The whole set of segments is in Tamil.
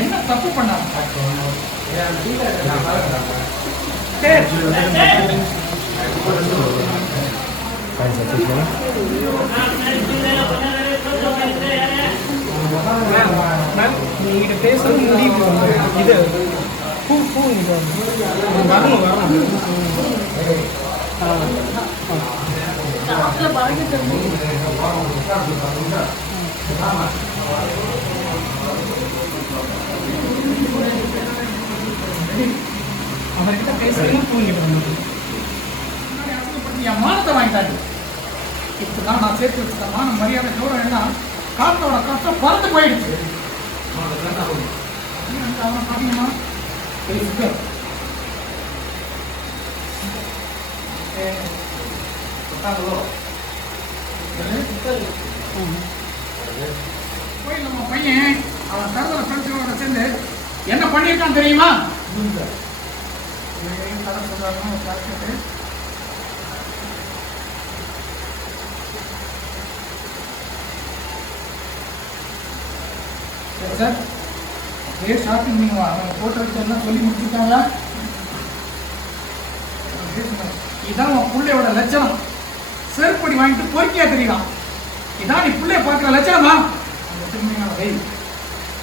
என்ன தப்பு பண்ணாங்க? நீங்க பேசுறது முடிவு இது பூ பூ இது வரணும் வரணும் அவர்கிட்ட பேசுறீங்க தூங்கிட்டு என் மானத்தை வாங்கிட்டாரு. இப்பதான் நான் சேர்த்து வச்சுட்ட மான மரியாதை கௌரவம் எல்லாம் காத்தோட கஷ்டம் பறந்து போயிடுச்சு. அவனை பாத்தீங்கன்னா போய் நம்ம பையன் அவன் தரத்துல ஃப்ரெண்ட்ஸோட சேர்ந்து என்ன பண்ணியிருக்கான் தெரியுமா? கதை சொல்றாங்க. சார் அப்படியே ஷாப்பிங் நீங்கள் அவங்க போட்டோ எல்லாம் சொல்லி முடிச்சுட்டாங்களா? இதான் உன் பிள்ளையோட லட்சணம். செருப்படி வாங்கிட்டு பொறுக்கியா தெரியலாம். இதான் நீ பிள்ளைய பார்க்குற லட்சணமா?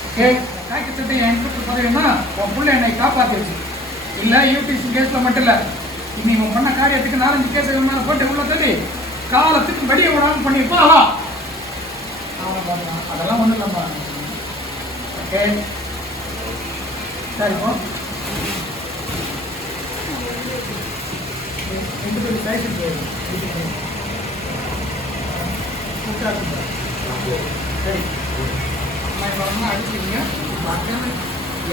ஓகே காய்க்கு சட்டை என் பதவின்னா உன் பிள்ளை என்னை காப்பாற்றிடுச்சு. இல்லை யூபிஎஸ்சி கேஸில் மட்டும் இல்லை, இனி இவன் பண்ண காரியத்துக்கு 4-5 கேஸ் மேலே போட்டு உள்ள தள்ளி காலத்துக்கு வெளியே விடாமல் பண்ணியிருப்பா. அதெல்லாம் ஒன்றும் இல்லைம்மா. ஓகே சரி இப்போ 2 பேர் சைக்கிள் சரி அம்மா அடிச்சுக்கிங்க.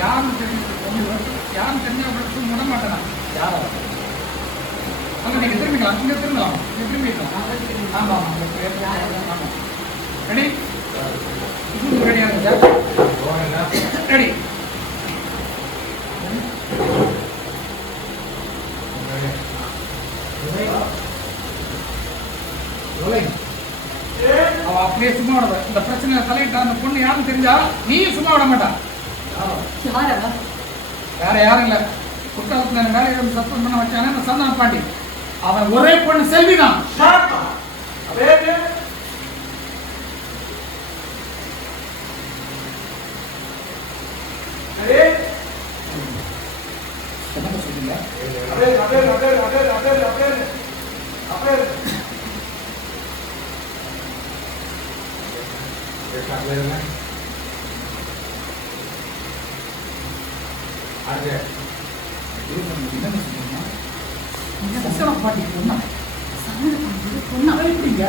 யாரும் தெரிஞ்சு யாரும் தெரிஞ்ச விட மாட்டேனா? யாரும் அங்கே நீங்கள் திரும்பிக்கலாம். இங்கே திரும்பலாம். இங்கே திரும்பிக்கலாம். ஆமாம் ஆமாம் ரெடி ரெடியாக இருந்துச்சா? ரெடி அவ அப்படியே சும்மா விட இந்த பிரச்சனை தலையிட்டா அந்த பொண்ணு யாரும் தெரிஞ்சா நீயும் சும்மா விட மாட்டான். வேற யாரும் இல்ல, குற்றாலத்துல வேலையை சஸ்பெண்ட் பண்ண வச்சானே இந்த சந்தான பாண்டி. அவன் ஒரே பொண்ணு செல்விதான். பாட்டி பொண்ணா பொண்ணா எப்படிங்க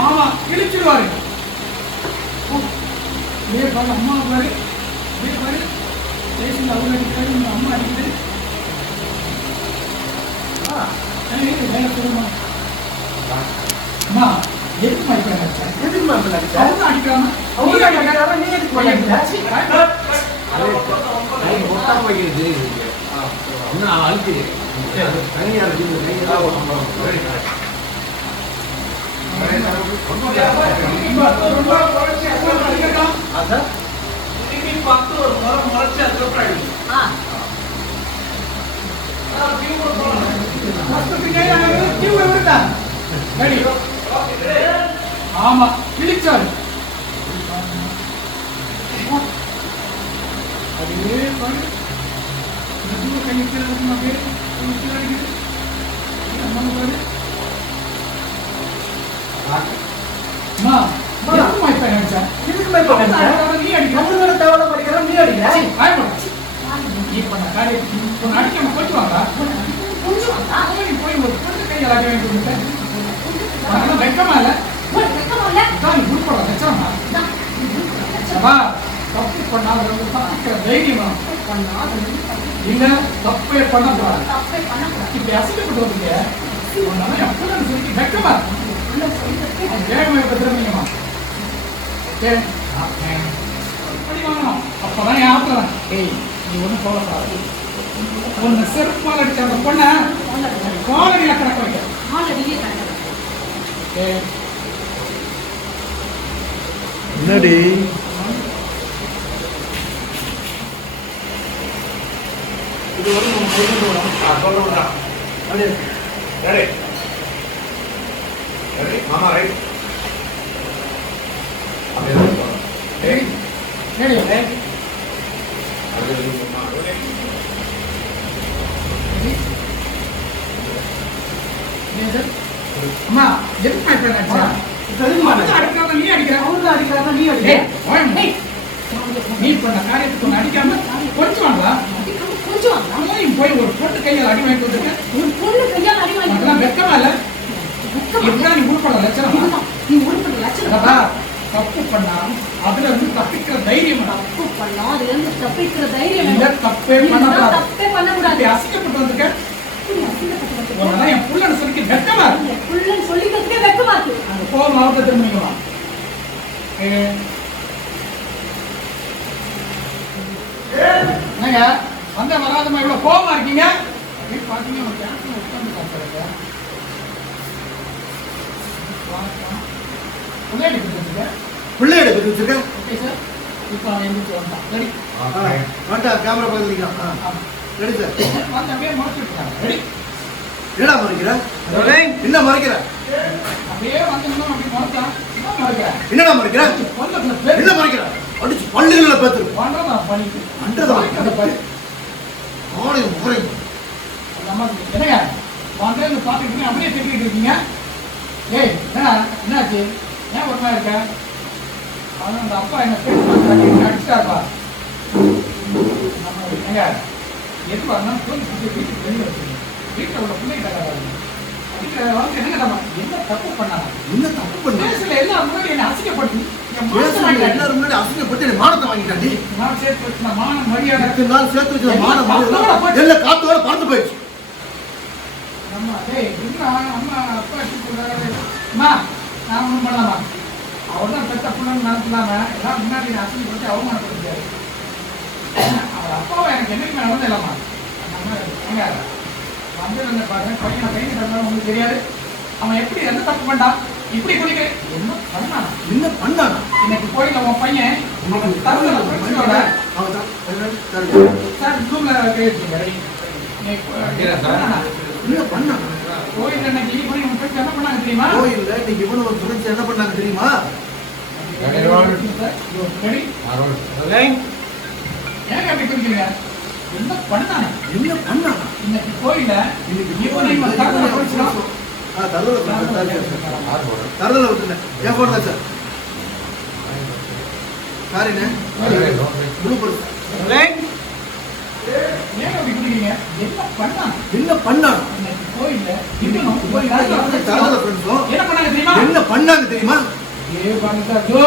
ஆமா கிழிச்சிருவாரு. அம்மா பாரு பாரு பேசுங்க. அவங்க அடிக்கிறாரு, இந்த அம்மா அடிக்குது. அம்மா எதுக்குமா இப்ப எதுக்குமா அவங்க அடிக்கிறாங்க? அவங்க அடிக்கிறாங்க, நீ எதுக்கு ஆமா கிழிச்சாரு. அதே பாரு தப்பு பண்ணாத தைரியம் இல்ல தப்பே பண்ணக்கூடாது. இப்ப அசிங்கப்பட்டு வந்தீங்க சொல்லி வெக்கமா வேகமா இப்ப திரும்பிங்கம்மா. அப்பதான் என் ஆத்துல ஏய் நீ ஒன்றும் கவலைப்படாது. ஒன்று செருப்பால் அடிச்ச அந்த பொண்ணை காலடியில் கிடக்க வைக்க. என்னடி இது ஒரு சொல்றேன் மாமா ரைட் அம்மா எதுக்கு அடிக்காத நீ அடிக்கிற அவரு அடிக்கிறாங்க நீ அடிக்கிற நீ பண்ண காரியத்துக்கு ஒன்று அடிக்காம கொஞ்சம் வாங்களா நீ போய் ஒரு பொண்ணு கையால் அடி வாங்கி கொடுத்துருக்க. ஒரு பொண்ணு கையால் அடி வாங்கி அதெல்லாம் வெக்கமா இல்ல? இப்பதான் நீ உருப்பட லட்சணம். நீ உருப்பட லட்சணம். தப்பு பண்ணா அதுல இருந்து தப்பிக்கிற தைரியம் தப்பு பண்ணா அதுல இருந்து தப்பிக்கிற தைரியம் இல்ல. தப்பே பண்ணக்கூடாது. தப்பே பண்ணக்கூடாது. அசிக்கப்பட்டு வந்திருக்க. உன்னதான் என் புள்ளன்னு சொல்லி வெக்கமா இருக்கு. புள்ளன்னு சொல்லிக்கிறதுக்கே வெக்கமா இருக்கு. அந்த கோவம் மாவட்ட திரும்பிக்கலாம். என்னங்க வந்த வராதமா இவ்வளவு கோவமா இருக்கீங்க? பாத்தீங்க உட்கார்ந்து காட்டுறீங்க. பிள்ளையோட பத்தி வச்சிருக்கேன். Okay sir. இப்போ அவன் எந்திரிச்சு வந்தான். ரெடி? கேமரா பார்த்து நிற்கிறான். Ready sir. வந்து அப்படியே மறைச்சிட்டு இருக்காங்க. ரெடி? என்னடா மறைக்கிற? என்ன மறைக்கிற? அப்படியே வந்து அப்படி மறைச்சான். என்ன மறைக்கிற? என்னடா மறைக்கிற? என்ன மறைக்கிற? அடிச்சு பள்ளிகளை பார்த்து பண்றதா பண்ணிட்டு அன்றதான் பாரு. ஆலய முறை என்னங்க வந்து பார்த்துக்கிட்டு அப்படியே திட்டிட்டு இருக்கீங்க. ஏய் என்னடா என்னாச்சு? ஏன் ஒரு மாதிரி இருக்க? அவன் அந்த அப்பா என்ன பேசி அடிச்சிட்டாருப்பா. ஏங்க எது வரணும் வீட்டுக்கு வெளியே வச்சுருங்க. வீட்டில் உள்ள பிள்ளைங்க என்ன தப்பு பண்ணாங்க? என்ன தப்பு பண்ண? எல்லா முன்னாடி என்ன அசிங்கப்படுத்தி எல்லாரும் முன்னாடி அசிங்கப்பட்டு மானத்தை வாங்கிட்டாண்டி. நான் சேர்த்து வச்ச மானம் மரியாதை சேர்த்து வச்ச மானம் எல்லாம் காத்தோட பறந்து போயிடுச்சு. அம்மா அம்மா அப்பா அம்மா நான் ஒன்றும் பண்ணலாமா? அவர் தான் பெற்ற பிள்ளைன்னு நினைக்கலாம எல்லாம் முன்னாடி அசிங்கப்படுத்தி அவமானப்படுத்தாரு. அவர் அப்பாவை எனக்கு என்னைக்குமே நடந்தே இல்லாமா? ஏங்க வந்து வந்து பாருங்க பையனை கைது தந்தாலும் உங்களுக்கு தெரியாது. அவன் எப்படி எந்த தப்பு பண்ணான்? இப்படி குடிக்க என்ன பண்ணானா? என்ன பண்ணானா? இன்னைக்கு கோயில உன் பையன் தருண பிரச்சனையோட சார் ரூம்ல கேட்டுருங்க. என்ன பண்ணானா? கோயில் இன்னைக்கு ஈவினிங் உங்க போய் என்ன பண்ணாங்க தெரியுமா? கோயில்ல இன்னைக்கு இவனு ஒரு துணைச்சு என்ன பண்ணாங்க தெரியுமா? ஏங்க அப்படி குடிக்கிறீங்க? என்ன பண்ணானா? என்ன பண்ணானா? இன்னைக்கு கோயில ஈவினிங் தருண பிரச்சனை தரதல விட்டுட்டேன். என் போன் தான் சார். சாரிண்ணே. ஏன் அப்படி குடிக்கிறீங்க? என்ன பண்ணானா? என்ன பண்ணானா? இன்னைக்கு கோயில்ல என்ன பண்ணாங்க தெரியுமா? என்ன பண்ணாங்க தெரியுமா? ஏ பண்ணதோ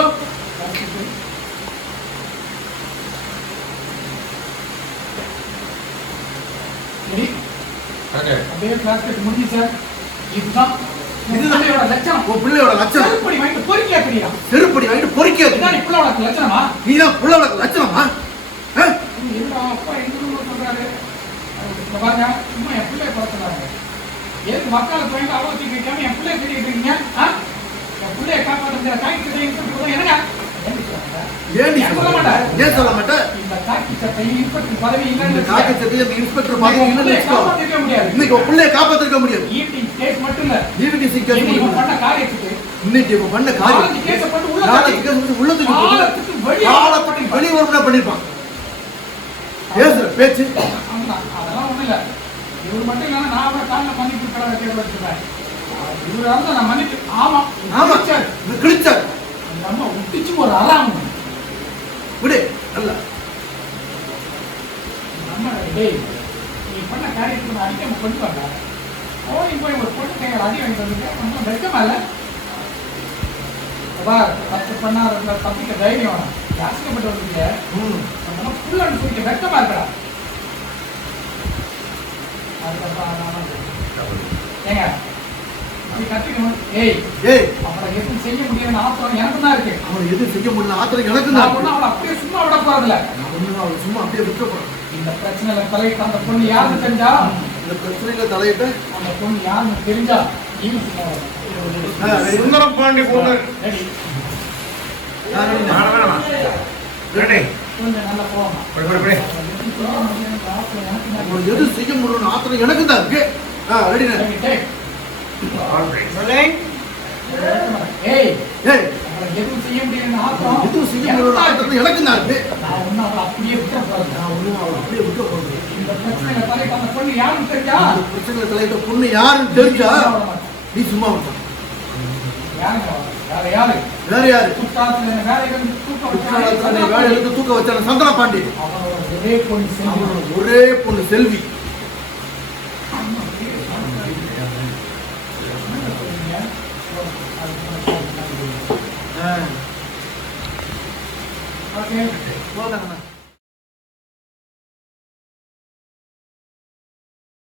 சரி அப்படியே கிளாஸ் கட் முடிஞ்சு சார். இதுதான் பிள்ளையோட லட்சணம். உன் பிள்ளையோட லட்சணம். செருப்படி வாங்கிட்டு பொறுக்கியா பிரியா? செருப்படி வாங்கிட்டு பொறுக்கியா? இதான் பிள்ளையோட லட்சணமா? நீதான் பிள்ளையோட லட்சணமா? அப்பா என்ன சொல்றாரு பாருங்க. சும்மா என் பிள்ளைய பார்த்துறாங்க. எதுக்கு மக்களை வாங்கிட்டு அவசியம் வைக்காம என் பிள்ளைய தெரிவிட்டு இருக்கீங்க? என் பிள்ளைய காப்பாற்றுற காய்க்கு என்னங்க ஏன் சொல்ல மாட்டேன்? இந்த காக்கி சட்டை இன்ஸ்பெக்டர் பதவி காக்கி சட்டையை இன்ஸ்பெக்டர் பதவி காப்பாற்றிருக்க முடியாது. இன்னைக்கு உன் பிள்ளைய காப்பாத்திருக்க முடியாது. ஈவினிங் கேஸ் மட்டும் இல்ல. ஈவினிங் கேஸ் இவன் பண்ண காரியத்துக்கு இன்னைக்கு இவன் பண்ண காரியம் கேஸ போட்டு நாளைக்கு உள்ளத்துக்கு காலத்துக்கு வெளியே வரணும் பண்ணிருப்பான். பேசுற பேச்சு அதெல்லாம் ஒண்ணு இல்ல. இவர் மட்டும் இல்ல, நான் அவரை காலில் மன்னிப்பு கடை கேட்கிறேன். இவரா இருந்தா நான் மன்னிப்பு. ஆமா ஆமா சார் கிழிச்சார். அந்த அம்மா உட்டிச்சு ஒரு அறாம விடு நல்ல நம்ம டேய் நீ பண்ண காரியத்துக்கு நான் அடிக்காம கொண்டு வந்தா போய் ஒரு பொண்ணு கையில் அடி வாங்கிட்டு வந்துருக்கேன். கொஞ்சம் வெட்கமா இல்ல? தப்பு பண்ணா தப்பிக்க தைரியம் வேணும். அசிங்கப்பட்டு வந்துருக்க நம்ம புள்ளன்னு சொல்லிட்டு வெட்கமா இருக்கா? ஏங்க அப்படி கத்துக்கணும். ஏய் அவனை எதுவும் செய்ய முடியாதுன்னு ஆத்திரம் எனக்கு தான் இருக்கு. அவன் எதுவும் செய்ய முடியல ஆத்திரம் எனக்கு நான் ஒன்னும் அவனை அப்படியே சும்மா விட போறதில்ல. இந்த பிரச்சனையில தலையிட்ட அந்த பொண்ணு யாருன்னு தெரிஞ்சா, இந்த பிரச்சனையில தலையிட்டு அந்த பொண்ணு யாருன்னு தெரிஞ்சா சுந்தரம் பாண்டி பொண்ணு. Ready ready. கொஞ்சம் நல்லா போகணும். உங்களுக்கு எது செய்ய முடியும் ஆத்திரம் எனக்கு தான் இருக்கு. ரெடிண்ணே. ஏய் ஏய் எதுவும் செய்ய முடியல ஆத்திரம் எதுவும் செய்ய முடியும் ஆத்திரம் எனக்கு தான் இருக்கு. நான் ஒன்னும் அவளை அப்படியே விட்டுற போறேன். நான் ஒன்றும் அவளை அப்படியே விட்டு போகிறேன். இந்த பிரச்சனையில தலையிட்ட அந்த பொண்ணு யாருன்னு தெரிஞ்சா இந்த பிரச்சனையில தலையிட்ட பொண்ணு யாருன்னு தெரிஞ்சா நீ சும்மா விட்டான். யாருங்க வேற யாரு வேற யாரு? குற்றாலத்துல வேலைகள் தூக்க குற்றாலத்துல வேலையிலிருந்து தூக்க வச்சான சந்தன பாண்டி. அவனோட ஒரே பொண்ணு செஞ்சு ஒரே பொண்ணு செல்வி. ஓகே போதாங்கண்ணா.